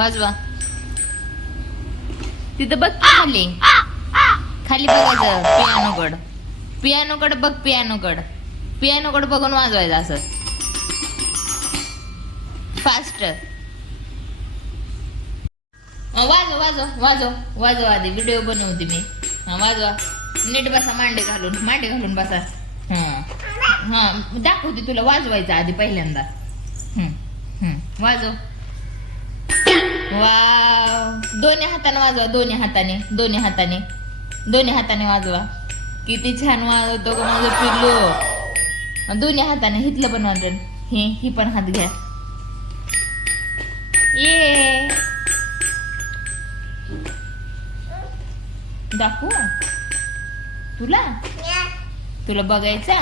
वाजवा. तिथं बघ खाली खाली बघायचं पियानोकड. पियानोकड बघ. पियानोकड बघून वाजवायचं असं फास्ट. वाजव आधी व्हिडिओ बनवते मी. वाजवा. नीट बसा. मांडे घालून बसा. हा दाखवते तुला वाजवायचं आधी पहिल्यांदा. वाजव. वाव. दोन्ही हाताने वाजवा. दोन्ही हाताने वाजवा. किती छान वाजवतो ग माझं पिल्लू. दोन्ही हाताने. हिथलं पण वाजव. ही पण हात घ्या. ये दाखवू तुला बघायचा.